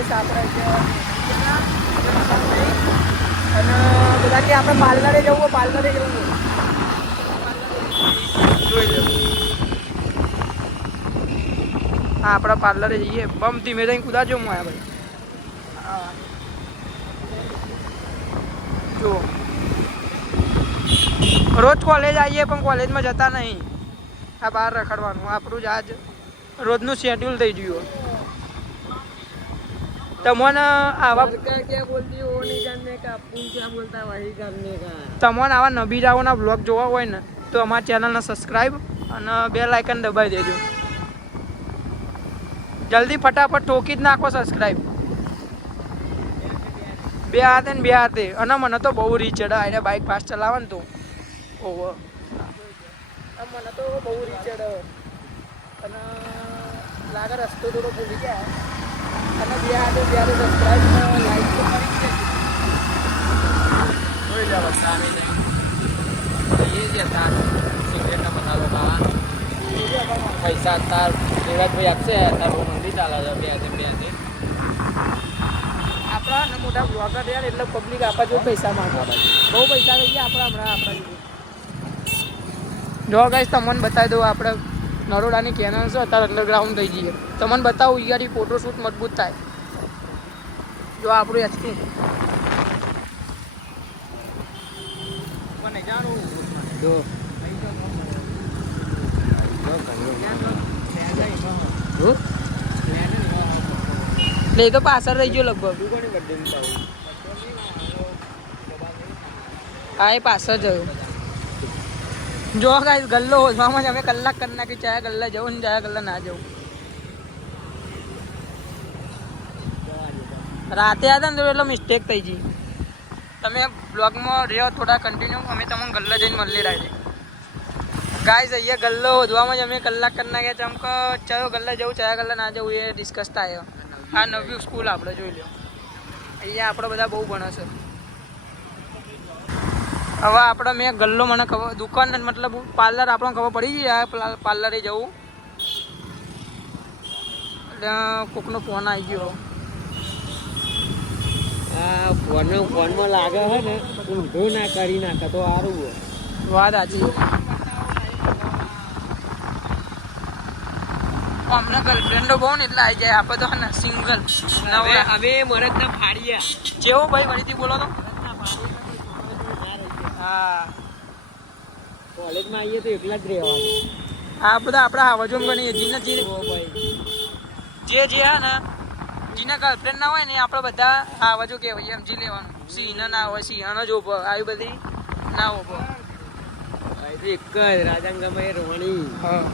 Guys આપણે અને બધા કે આપણે પાર્લરે જવું પાર્લરે જવું જોઈ લો. હા આપણા પાર્લરે જઈએ બમ ધીમે થઈને કુદાજો હું આયા ભાઈ. હા જો રોજ કોલેજ આવીએ પણ કોલેજમાં જતા નહીં. આ બહાર રખડવાનું આપણું જ આજ રોજનું શેડ્યુલ થઈ ગયું. તમને આવા તમને આવા નબીરાઓના બ્લોગ જોવા હોય ને તો અમારા ચેનલને સબસ્ક્રાઈબ અને બેલ આઇકન દબાવી દેજો. જલ્દી ફટાફટ ઠોકી જ નાખો સબસ્ક્રાઈબ. બે હાથે ને બે હાથે. અને મને તો બહુ રીચ ચડે એને બાઇક ફાસ્ટ ચલાવે ને તો ઓહો મને તો બહુ રીચ ચડે અને લાગે રસ્તો થોડો ભૂલી ગયા અને બે હાથે સબસ્ક્રાઈબ લાઈક તો કરી જ જોઈ લેવા સામે એ જ તાર સિગરેટનો મસાલો ખાવા પૈસા તાર દેવરાજભાઈ આપશે તાર બહુ મંદી ચાલે છે બે હાથે આપણા મોટા બ્લોગર યાર એટલે પબ્લિક આપવા જો પૈસા માંગવા બહુ પૈસા થઈ ગયા આપણા જોડે. જો ગાઈસ તમને બતાવી દઉં આપણે નરોડાની કેનલ છે અત્યારે અંડરગ્રાઉન્ડ થઈ જઈએ તમને બતાવું યાર ફોટોશૂટ મજબૂત થાય. જો આપણું એચપી મને જાણું જો એટલે એ તો પાછળ રહી ગયો લગભગ. હા એ પાછળ જયો. જો ગાઈસ ગલ્લો હોજવામાં જ અમે કલાક કરી નાખી. ચાહે ગલ્લા જવું ને ચાહે ગલ્લા ના જવું. રાતે હતા ને તો એટલો મિસ્ટેક થઈ ગઈ. તમે બ્લોગમાં રહ્યો થોડા કન્ટિન્યુ અમે તમને ગલ્લા જઈને મળી રહ્યા ગાઈસ. અહીંયા ગલ્લો હોજવામાં જ અમે કલાક કરી નાખ્યા. ચમક ચાલો ગલ્લા જવું ચાહે ગલ્લા ના જવું એ ડિસ્કસ થાય. આ નવી સ્કૂલ આપણે જોઈ લો. અહીંયા આપણે બધા બહુ ભણે છે. હવે આપણે મેં ગલ્લો મને ખબર દુકાન મતલબ પાર્લર આપણને ખબર પડી ગઈ આ પાર્લરે જવું એટલે કોકનો ફોન આવી ગયો. આ ફોનમાં લાગે છે ને ઊંધો ના કરી નાખે તો સારું હોય. વાત સાચી. અમને ગર્લફ્રેન્ડો બહુ ને એટલે આવી જાય આપણે તો ને સિંગલ હવે મરદના ફાડ્યા જેવો ભાઈ ફરીથી બોલો તો. હા કોલેજમાં આવીએ તો એકલા જ રહેવાનું. આ બધા આપણા હાવજોમ ગણીએ જીને જે હે ને જીને ગર્લફ્રેન્ડ ના હોય ને આપણે બધા હાવજો કહેવાય સમજી લેવાનું. સિંહ ના હોય સિંહનો જ ઉભો આવી બધી ના ઉભો એક જ રાજાંગામાં રોણી. હા